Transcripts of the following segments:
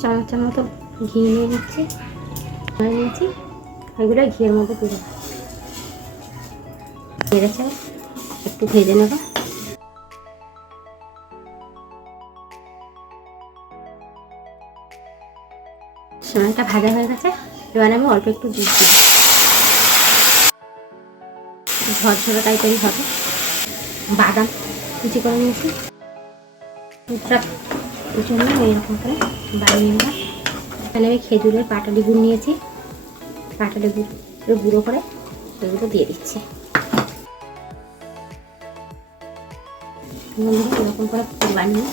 চামচের মতো ঘি নিয়ে নিচ্ছি, নিয়েছি, এগুলো ঘিয়ের মধ্যে দিয়ে দেবো। বেড়েছে একটু ভেজে নেব। সিমাইটা ভাজা হয়ে গেছে, এবার আমি অল্প একটু দুধ দিই, ঝরঝরে টাইপেরই হবে। বাদাম কুচি করে নিয়েছি, দুধটা জন্য এইরকম করে বানিয়ে নেব। এখানে আমি খেজুরের পাটালি গুড় নিয়েছি, পাটালি গুঁড়ো করে এগুলো দিয়ে দিচ্ছি। এরকম করে বানিয়ে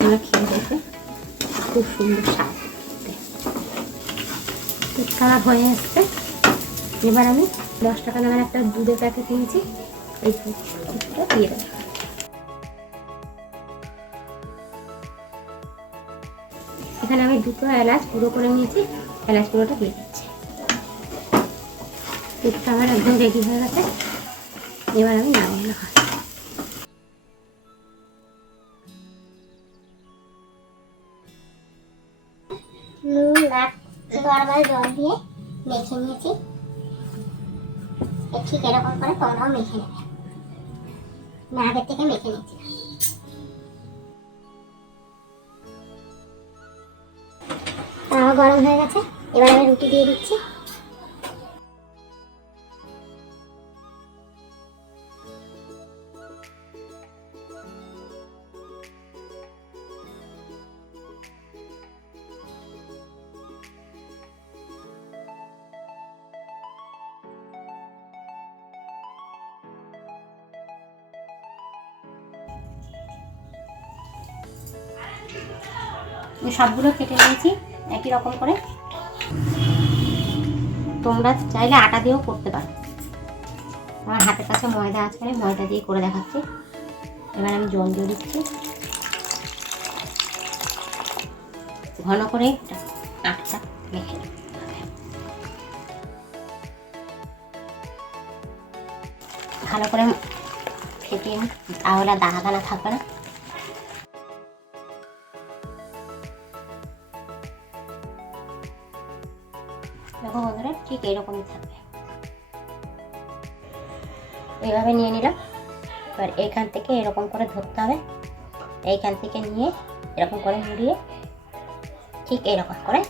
আমরা খেয়ে দেখবে, খুব সুন্দর স্বাদ। দুধ কালার হয়ে আসছে। এবার আমি 10 টাকা দামের একটা দুধের প্যাকেট নিয়েছি, এই দুধটা দিয়ে দেবো। এখানে আমি 2টো এলাচ গুঁড়ো করে নিয়েছি, এলাচ গুঁড়োটা দিয়ে দিচ্ছি। দুধটা আমার একদম রেডি হয়ে গেছে, এবার আমি নামিয়ে নেব। নর্মাল জল দিয়ে মেখে নিয়েছি, ঠিক এরকম করে তোমরাও মেখে নেবে। না আগের থেকে মেখে নিচ্ছি। তাওয়া গরম হয়ে গেছে, এবার আমি রুটি দিয়ে দিচ্ছি। সবগুলো কেটে নিয়েছি একই রকম করে। তোমরা চাইলে আটা দিয়েও করতে পারো, আমার হাতের কাছে ময়দা আছে, ময়দা দিয়ে করে দেখাচ্ছি। এবার আমি জল দিয়ে দিচ্ছি, ঘন করে আটাটা মেখে ভালো করে ফেটিয়ে, তাহলে দানা দানা থাকবে না। দেখো বন্ধুরা, ঠিক এইরকমই থাকবে। এইভাবে নিয়ে নিলাম। এবার এইখান থেকে এরকম করে ধরতে হবে, এইখান থেকে নিয়ে এরকম করে মুড়িয়ে ঠিক এরকম করে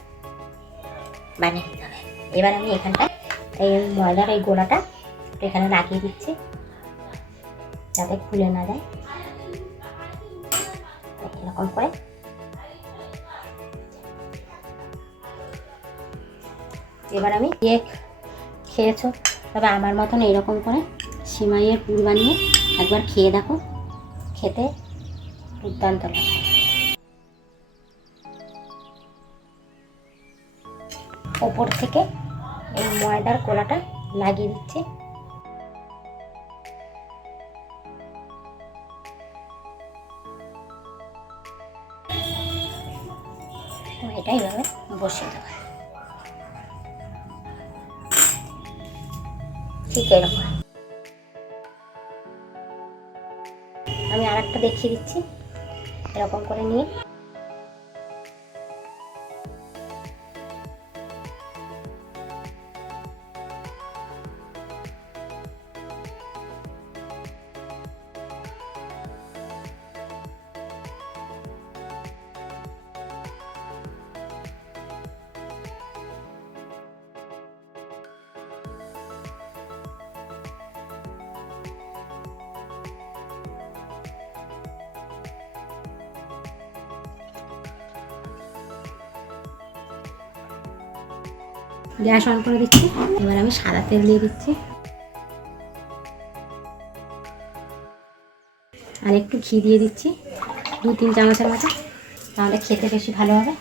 বানিয়ে দিতে হবে। এবার আমি এখানটা এই ময়দার এই গোলাটা এখানে লাগিয়ে দিচ্ছি, যাতে খুলে না যায়। এরকম করে এবার আমি কেক খেয়েছো, তবে আমার মতন এইরকম করে সিমাইয়ের পুর বানিয়ে একবার খেয়ে দেখো, খেতে দুর্দান্ত লাগে। ওপর থেকে এই ময়দার গোলাটা লাগিয়ে দিচ্ছি। এটা এইভাবে বসিয়ে দেবো, ঠিক এরকম। আমি আর একটা দেখিয়ে দিচ্ছি, এরকম করে নিয়ে গ্যাস অন করে দিচ্ছি। এবার আমি সাদা তেল দিয়ে দিচ্ছি আর একটু ঘি দিয়ে দিচ্ছি, 2-3 চামচের মতো, তাহলে খেতে বেশি ভালো হবে।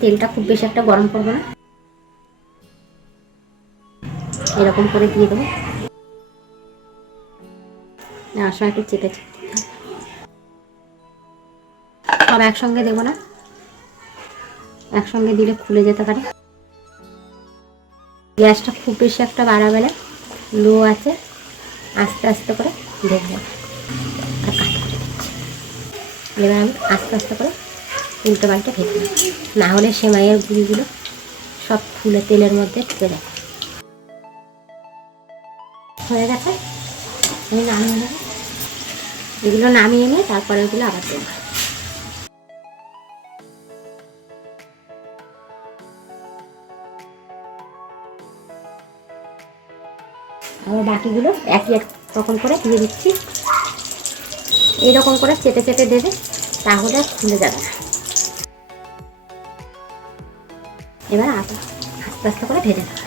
তেলটা খুব বেশি একটা গরম করবো না, এরকম করে দিয়ে দেবো। নেওয়ার সময় একটু চেপে সব একসঙ্গে দেবো না, একসঙ্গে দিলে খুলে যেতে পারে। গ্যাসটা খুব বেশি একটা বাড়াবে না, লো আছে, আস্তে আস্তে করে দেখবো। এবার আমি আস্তে আস্তে করে উল্টো পাল্টে ভেজে নেব, না হলে সেমাইয়ের গুঁড়িগুলো সব ফুলে তেলের মধ্যে ঢুকে যাবে। হয়ে গেছে, আমি নামিয়ে নেব। এগুলো নামিয়ে নিয়ে তারপরে এগুলো আবার দেবো। আবার বাকিগুলো একই এক রকম করে দিয়ে দিচ্ছি। এইরকম করে চেটে চেটে দেবে, তাহলে খুলে যাবে না। এবার আস্তে আস্তে করে ভেজে নেব।